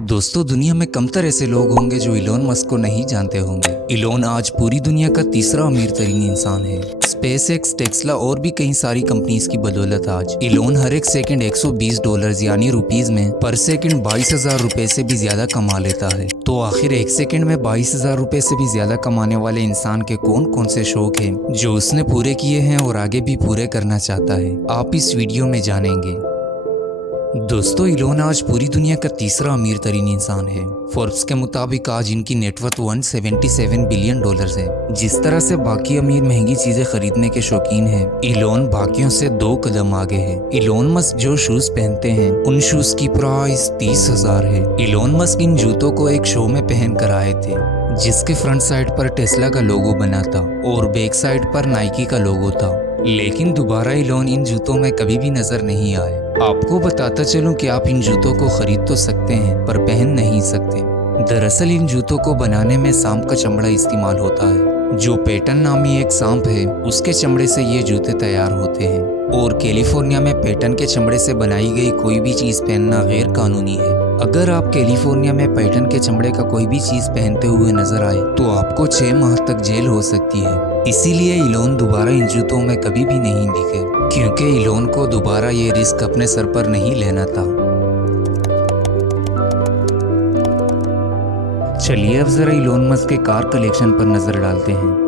दोस्तों, दुनिया में कमतर ऐसे लोग होंगे जो इलोन मस्क को नहीं जानते होंगे। इलोन आज पूरी दुनिया का तीसरा अमीर तरीन इंसान है। स्पेसएक्स, टेस्ला और भी कई सारी कंपनीज की बदौलत आज इलोन हर एक सेकंड $120 यानी रुपीज में पर सेकंड 22,000 रुपए से भी ज्यादा कमा लेता है। तो आखिर एक सेकंड में 22,000 रुपए से भी ज्यादा कमाने वाले इंसान के कौन कौन से शौक हैं जो उसने पूरे किए हैं और आगे भी पूरे करना चाहता है, आप इस वीडियो में जानेंगे। दोस्तों, इलोन आज पूरी दुनिया का तीसरा अमीर तरीन इंसान है। फोर्ब्स के मुताबिक आज इनकी नेटवर्थ $177 बिलियन है। जिस तरह से बाकी अमीर महंगी चीजें खरीदने के शौकीन हैं, इलोन बाकियों से 2 कदम आगे है। इलोन मस्क जो शूज पहनते हैं उन शूज की प्राइस 30,000 है। इलोन मस्क इन जूतों को एक शो में पहन कर आए थे जिसके फ्रंट साइड पर टेस्ला का लोगो बना था और बैक साइड पर नाइकी का लोगो था, लेकिन दोबारा इलोन इन जूतों में कभी भी नजर नहीं आए। आपको बताता चलूं कि आप इन जूतों को खरीद तो सकते हैं पर पहन नहीं सकते। दरअसल इन जूतों को बनाने में सांप का चमड़ा इस्तेमाल होता है। जो पेटन नामी एक सांप है, उसके चमड़े से ये जूते तैयार होते हैं और कैलिफोर्निया में पेटन के चमड़े से बनाई गई कोई भी चीज पहनना गैर कानूनी है। अगर आप कैलिफोर्निया में पैटर्न के चमड़े का कोई भी चीज पहनते हुए नजर आए तो आपको 6 माह तक जेल हो सकती है। इसीलिए इलोन दोबारा इन जूतों में कभी भी नहीं दिखे, क्योंकि इलोन को दोबारा ये रिस्क अपने सर पर नहीं लेना था। चलिए अब जरा इलोन मस्क के कार कलेक्शन पर नजर डालते हैं।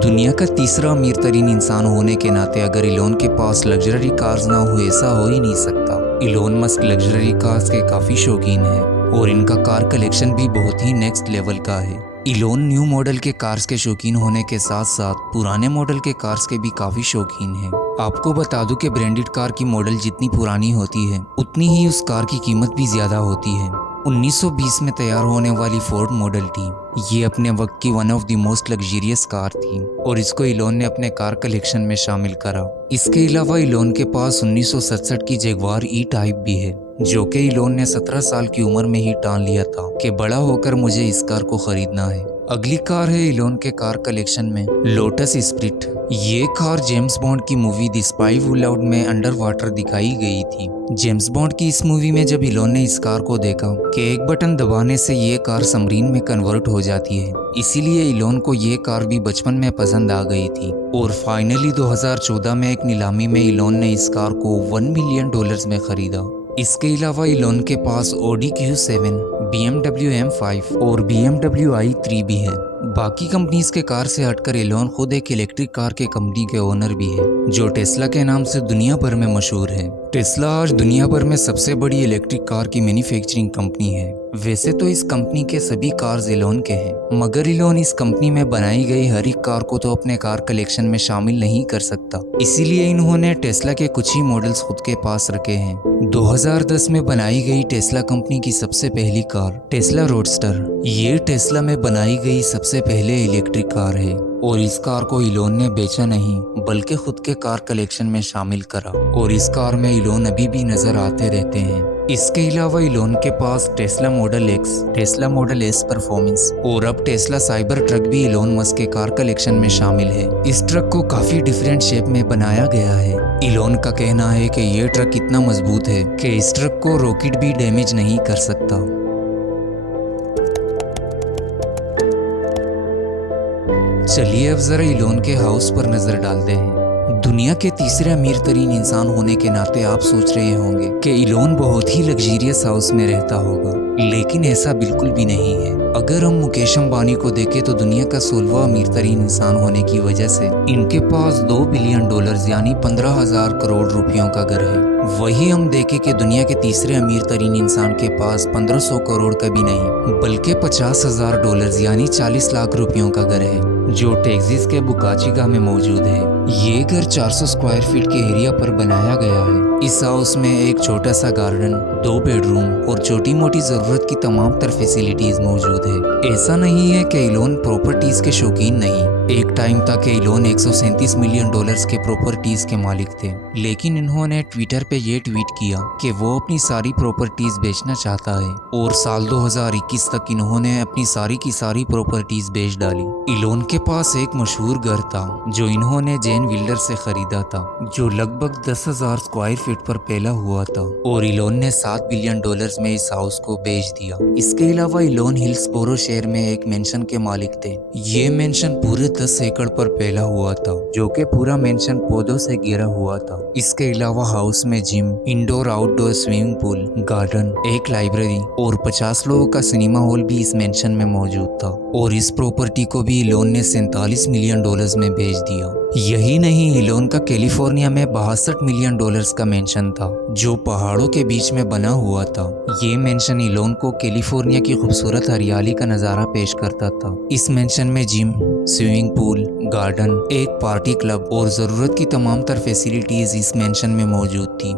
दुनिया का तीसरा अमीर तरीन इंसान होने के नाते अगर इलोन के पास लग्जरी कार्स ना हो, ऐसा हो ही नहीं सकता। इलोन मस्क लग्जरी कार्स के काफी शौकीन है और इनका कार कलेक्शन भी बहुत ही नेक्स्ट लेवल का है। इलोन न्यू मॉडल के कार्स के शौकीन होने के साथ साथ पुराने मॉडल के कार्स के भी काफी शौकीन है। आपको बता दूं कि ब्रांडेड कार की मॉडल जितनी पुरानी होती है उतनी ही उस कार की कीमत भी ज्यादा होती है। 1920 में तैयार होने वाली फोर्ड मॉडल टी ये अपने वक्त की one of the most luxurious car थी और इसको इलोन ने अपने कार कलेक्शन में शामिल करा। इसके अलावा इलोन के पास 1967 की जगुआर ई टाइप भी है, जो कि इलोन ने 17 साल की उम्र में ही ठान लिया था कि बड़ा होकर मुझे इस कार को खरीदना है। अगली कार है इलोन के कार कलेक्शन में लोटस स्प्रिट। ये कार जेम्स बॉन्ड की movie the spy who loved में अंडर वाटर दिखाई गई थी। जेम्स बॉन्ड की इस मूवी में जब इलोन ने इस कार को देखा कि एक बटन दबाने से ये कार सबमरीन में कन्वर्ट हो जाती है, इसीलिए इलोन को ये कार भी बचपन में पसंद आ गई थी और फाइनली 2014 में एक नीलामी में इलोन ने इस कार को $1 मिलियन में खरीदा। इसके अलावा इलोन के पास Audi Q7, BMW M5 और BMW i3 भी है। बाकी कंपनीज के कार से हटकर इलोन खुद एक इलेक्ट्रिक कार के कंपनी के ओनर भी है, जो टेस्ला के नाम से दुनिया भर में मशहूर है। टेस्ला आज दुनिया भर में सबसे बड़ी इलेक्ट्रिक कार की मैन्युफैक्चरिंग कंपनी है। वैसे तो इस कंपनी के सभी कार्स इलोन के हैं, मगर इलोन इस कंपनी में बनाई गई हर एक कार को तो अपने कार कलेक्शन में शामिल नहीं कर सकता, इसीलिए इन्होंने टेस्ला के कुछ ही मॉडल्स खुद के पास रखे हैं। 2010 में बनाई गई टेस्ला कंपनी की सबसे पहली कार टेस्ला रोडस्टर, ये टेस्ला में बनाई गई सबसे पहले इलेक्ट्रिक कार है और इस कार को इलोन ने बेचा नहीं बल्कि खुद के कार कलेक्शन में शामिल करा और इस कार में इलोन अभी भी नजर आते रहते हैं। इसके अलावा इलोन के पास Tesla model X, Tesla model S performance और अब टेस्ला साइबर ट्रक भी इलोन मस्क के कार कलेक्शन में शामिल है। इस ट्रक को काफी डिफरेंट शेप में बनाया गया है। इलोन का कहना है कि ये ट्रक इतना मजबूत है कि इस ट्रक को रॉकेट भी डैमेज नहीं कर सकता। चलिए अब जरा इलोन के हाउस पर नजर डालते हैं। दुनिया के तीसरे अमीर तरीन इंसान होने के नाते आप सोच रहे होंगे कि इलोन बहुत ही लग्जरियस हाउस में रहता होगा, लेकिन ऐसा बिल्कुल भी नहीं है। अगर हम मुकेश अंबानी को देखें तो दुनिया का 16वां अमीर तरीन इंसान होने की वजह से इनके पास $2 बिलियन यानी 15,000 करोड़ रुपयों का घर है। वही हम देखें कि दुनिया के तीसरे अमीर तरीन इंसान के पास 1500 करोड़ का भी नहीं बल्कि $50,000 यानी 40 लाख रुपयों का घर है, जो टेक्सास के बुकाचिका में मौजूद है। ये घर 400 स्क्वायर फीट के एरिया पर बनाया गया है। इस हाउस में एक छोटा सा गार्डन, 2 बेडरूम और छोटी मोटी जरूरत की तमाम तर फैसिलिटीज मौजूद है। ऐसा नहीं है कि इलोन प्रॉपर्टीज के शौकीन नहीं। एक टाइम था कि इलोन $137 मिलियन के प्रॉपर्टीज के मालिक थे, लेकिन इन्होंने ट्विटर पे ये ट्वीट किया कि वो अपनी सारी प्रॉपर्टीज बेचना चाहता है और साल 2021 तक इन्होंने अपनी सारी की सारी प्रॉपर्टीज बेच डाली। इलोन के के पास एक मशहूर घर था जो इन्होंने जेन विल्डर से खरीदा था, जो लगभग 10,000 स्क्वायर फीट पर फैला हुआ था और इलोन ने $7 बिलियन में इस हाउस को बेच दिया। इसके अलावा इलोन हिल्सबोरो शहर में एक मेंशन के मालिक थे। ये मेंशन पूरे 10 एकड़ पर फैला हुआ था, जो कि पूरा मेंशन पौधों से घिरा हुआ था। इसके अलावा हाउस में gym, indoor outdoor swimming pool, garden, एक लाइब्रेरी और 50 लोगों का सिनेमा हॉल भी इस मेंशन में मौजूद था। और इस प्रॉपर्टी को भी इलोन ने $47 मिलियन में बेच दिया। यही नहीं, इलोन का कैलिफोर्निया में $62 मिलियन का मेंशन था जो पहाड़ों के बीच में बना हुआ था। ये मेंशन इलोन को कैलिफोर्निया की खूबसूरत हरियाली का नजारा पेश करता था। इस मेंशन में जिम, स्विमिंग पूल, गार्डन, एक पार्टी क्लब और जरूरत की तमाम तर फैसिलिटीज इस मेंशन में मौजूद थी।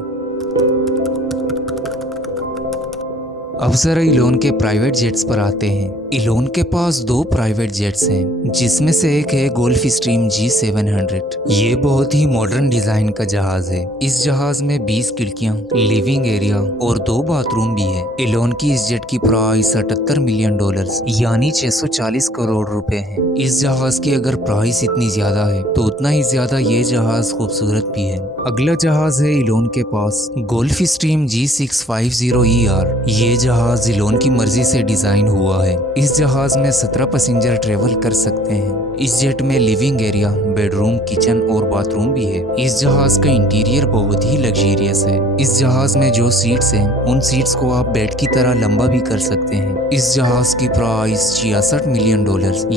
अब जरा इलोन के प्राइवेट जेट्स पर आते हैं। इलोन के पास 2 प्राइवेट जेट्स हैं, जिसमें से एक है गोल्फ स्ट्रीम G700। ये बहुत ही मॉडर्न डिजाइन का जहाज है। इस जहाज में 20 खिड़कियां, लिविंग एरिया और 2 बाथरूम भी है। इलोन की इस जेट की प्राइस $78 मिलियन यानी 640 करोड़ रुपए है। इस जहाज की अगर प्राइस इतनी ज्यादा है तो उतना ही ज्यादा ये जहाज खूबसूरत भी है। अगला जहाज है इलोन के पास गोल्फ स्ट्रीम G650ER। ये जहाज इलोन की मर्जी से डिजाइन हुआ है। इस जहाज में 17 पैसेंजर ट्रेवल कर सकते हैं। इस जेट में लिविंग एरिया, बेडरूम, किचन और बाथरूम भी है। इस जहाज का इंटीरियर बहुत ही लग्जरियस है। इस जहाज में जो सीट्स हैं, उन सीट्स को आप बेड की तरह लंबा भी कर सकते हैं। इस जहाज की प्राइस $66 मिलियन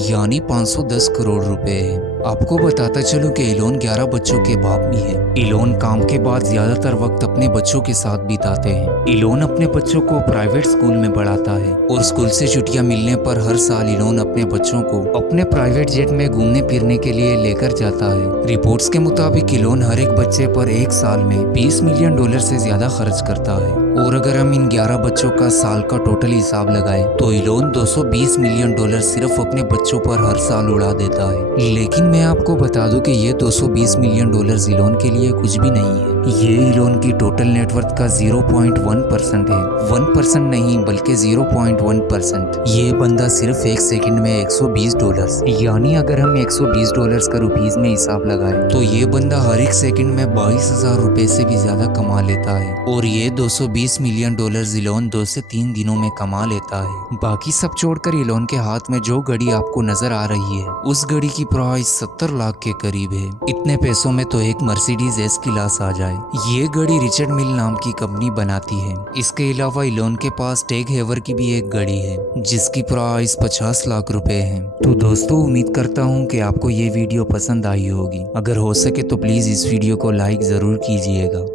यानी 510 करोड़ रुपए है। आपको बताता चलूं कि इलोन 11 बच्चों के बाप भी है। इलोन काम के बाद ज्यादातर वक्त अपने बच्चों के साथ बिताते हैं। इलोन अपने बच्चों को प्राइवेट स्कूल में पढ़ाता है और स्कूल से छुट्टियां मिलने पर हर साल इलोन अपने बच्चों को अपने प्राइवेट जेट में घूमने फिरने के लिए लेकर जाता है। रिपोर्ट्स के मुताबिक इलोन हर एक बच्चे पर एक साल में $20 मिलियन से ज्यादा खर्च करता है। और अगर हम इन 11 बच्चों का साल का टोटल हिसाब लगाएं तो इलोन $220 मिलियन सिर्फ अपने बच्चों पर हर साल उड़ा देता है। लेकिन मैं आपको बता दूं कि ये $220 मिलियन इलोन के लिए कुछ भी नहीं है। ये इलोन की टोटल नेटवर्थ का 0.1% है। 1% नहीं बल्कि 0.1%। ये बंदा सिर्फ एक सेकंड में $120, यानी अगर हम $120 का रुपीज में हिसाब लगाए तो ये बंदा हर एक सेकंड में 22,000 रुपए से भी ज्यादा कमा लेता है। और ये $220 मिलियन इलोन 2 से 3 दिनों में कमा लेता है। बाकी सब छोड़कर इलोन के हाथ में जो घड़ी आपको नजर आ रही है, उस घड़ी की प्राइस 70 लाख के करीब है। इतने पैसों में तो एक मर्सिडीज एस क्लास आ जाए। ये घड़ी रिचर्ड मिल नाम की कंपनी बनाती है। इसके अलावा इलोन के पास टैग हेवर की भी एक घड़ी है, जिसकी प्राइस 50 लाख रुपए है। तो दोस्तों, उम्मीद करता हूँ कि आपको ये वीडियो पसंद आई होगी। अगर हो सके तो प्लीज इस वीडियो को लाइक जरूर कीजिएगा।